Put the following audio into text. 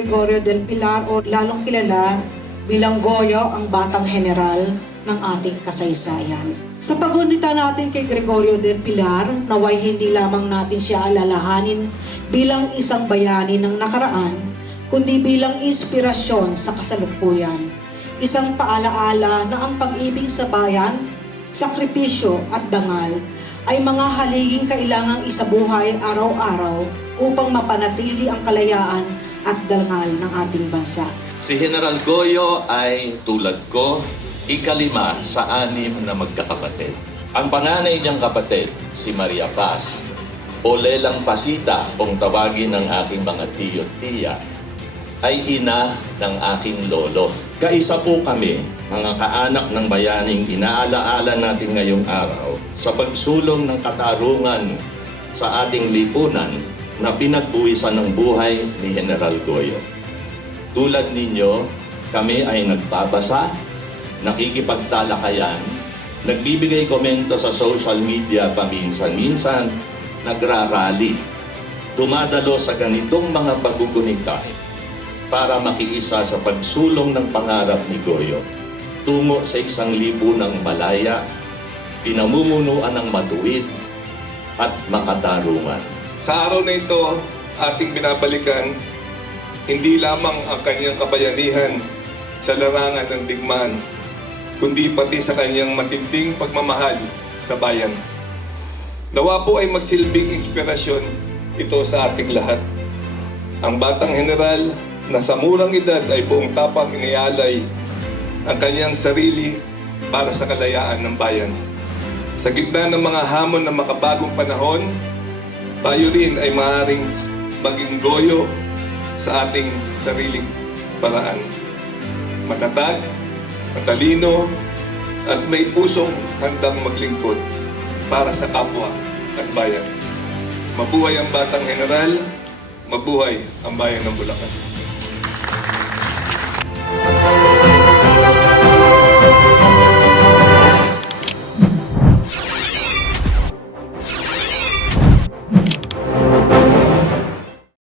Gregorio del Pilar o lalong kilala bilang Goyo ang batang general ng ating kasaysayan. Sa pagunita natin kay Gregorio del Pilar, naway hindi lamang natin siya alalahanin bilang isang bayani ng nakaraan, kundi bilang inspirasyon sa kasalukuyan. Isang paalaala na ang pag-ibig sa bayan, sakripisyo at dangal ay mga haliging kailangang isabuhay araw-araw upang mapanatili ang kalayaan at dangal ng ating bansa. Si General Goyo ay tulad ko, ikalima sa anim na magkakapatid. Ang panganay niyang kapatid, si Maria Paz, o Lelang Pasita kung tawagin ng aking mga tiyo tiya, ay ina ng aking lolo. Kaisa po kami, mga kaanak ng bayaning inaalaala natin ngayong araw sa pagsulong ng katarungan sa ating lipunan na pinagbuwisan ng buhay ni General Goyo. Tulad ninyo, kami ay nagbabasa, nakikipagtalakayan, nagbibigay komento sa social media paminsan-minsan, nagrarally, dumadalo sa ganitong mga paggugunitay para makiisa sa pagsulong ng pangarap ni Goyo tungo sa isang lipunang malaya, pinamumunuan ng matuwid at makatarungan. Sa araw na ito, ating binabalikan hindi lamang ang kanyang kabayanihan sa larangan ng digmaan, kundi pati sa kanyang matinding pagmamahal sa bayan. Nawa po ay magsilbing inspirasyon ito sa ating lahat. Ang batang general na sa murang edad ay buong tapang inialay ang kanyang sarili para sa kalayaan ng bayan. Sa gitna ng mga hamon ng makabagong panahon, tayo rin ay maaaring maging goyo sa ating sariling paraan. Matatag, matalino, at may pusong handang maglingkod para sa kapwa at bayan. Mabuhay ang batang general, mabuhay ang bayan ng Bulacan.